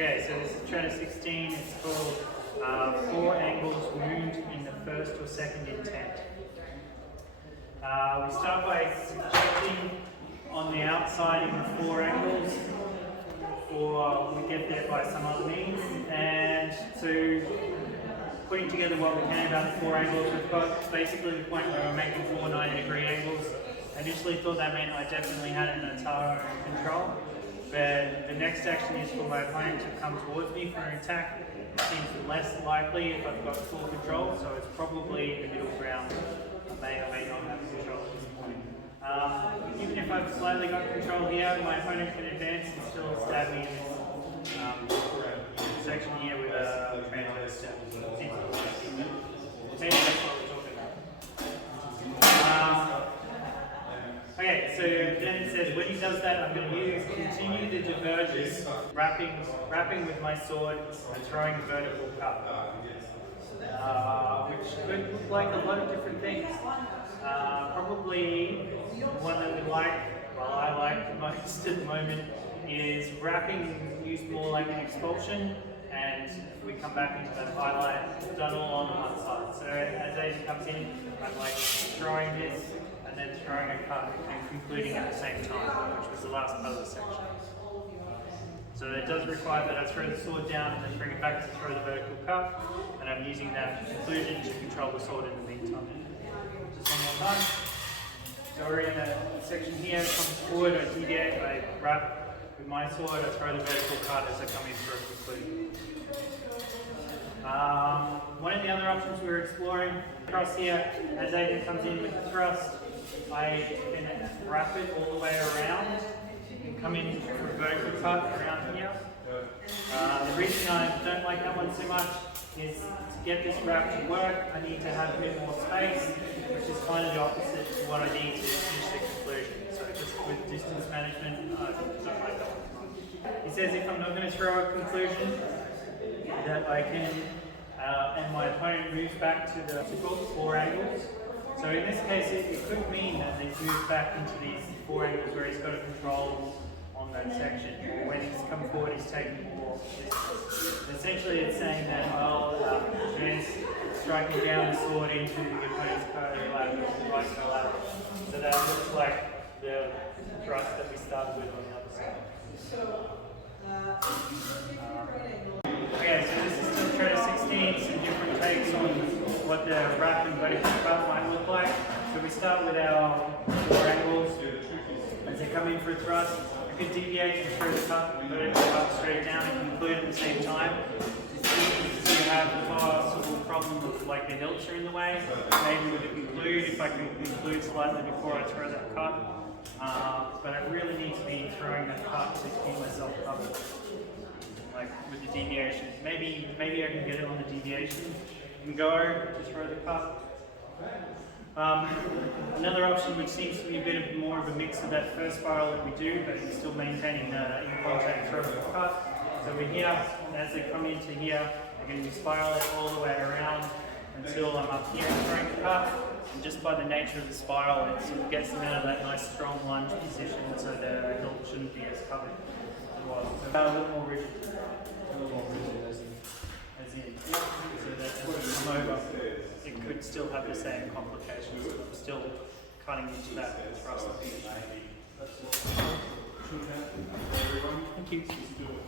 Okay, so this is Treta 16. It's called 4 angles wound in the first or second intent. We start by subjecting on the outside in the 4 angles, or we get there by some other means, and so putting together what we can about the 4 angles. We've got basically the point where we're making 4 90-degree angles. I initially thought that meant I definitely had an Ataro control, but the next action is for my opponent to come towards me for an attack. It seems less likely if I've got full control, so it's probably the middle ground. I may or may not have control at this point. Even if I've slightly got control here, my opponent can advance and still stab me in this section here with a transverse stab. Maybe that's what we're talking about. Okay, so then it says when he does that, I'm going to continue the divergence, wrapping with my sword and throwing a vertical cut, which could look like a lot of different things. Probably one that we like, well I like the most at the moment, is wrapping used more like an expulsion, and if we come back into that highlight, done all on one side. So as Asia comes in, I'm like throwing this, and then throwing a cut and concluding at the same time, which was the last part of the section. So it does require that I throw the sword down and then bring it back to throw the vertical cut, and I'm using that conclusion to control the sword in the meantime. Just one more time. So we're in a section here, comes forward, I deviate, I wrap with my sword, I throw the vertical cut as I come in for a conclusion. One of the other options we were exploring across here, as Aiden comes in with the thrust, I can wrap it all the way around and come in for a vertical cut around here. The reason I don't like that one so much is to get this wrap to work, I need to have a bit more space, which is kind of the opposite to what I need to finish the conclusion. So just with distance management, I don't like that one. He says if I'm not going to throw a conclusion, that I can, and my opponent moves back to the typical 4 angles. So in this case, it could mean that he's moved back into these 4 angles where he's got a control on that section. When he's come forward, he's taking more distance. Essentially, it's saying that I'll advance, striking down the sword into the opponent's collateral, right collateral. So that looks like the thrust that we started with on the other side. Okay, so this is still Treta 16, some different takes on what the wrap and vertical cut might look like. So we start with our 4 angles. As they come in for a thrust, I could deviate and throw the cut, vertical cut straight down and conclude at the same time. You have the possible problem of like the hilts are in the way. Maybe with a conclude, if I can conclude slightly before I throw that cut. But I really need to be throwing that cut to keep myself covered. Like with the deviation. Maybe I can get it on the deviation and go to throw the cut. Another option which seems to be a bit more of a mix of that first spiral that we do, but we're still maintaining the in contact throw and cut. So we're here, and as they come into here, I'm going to spiral it all the way around until I'm up here throwing the cut. And just by the nature of the spiral, it sort of gets them out of that nice strong lunge position, so the hilt shouldn't be as covered. A little more rigid. A little more rigid as in. So that as we come over, it could still have the same complications. I'm still cutting into that thrust. Thank you.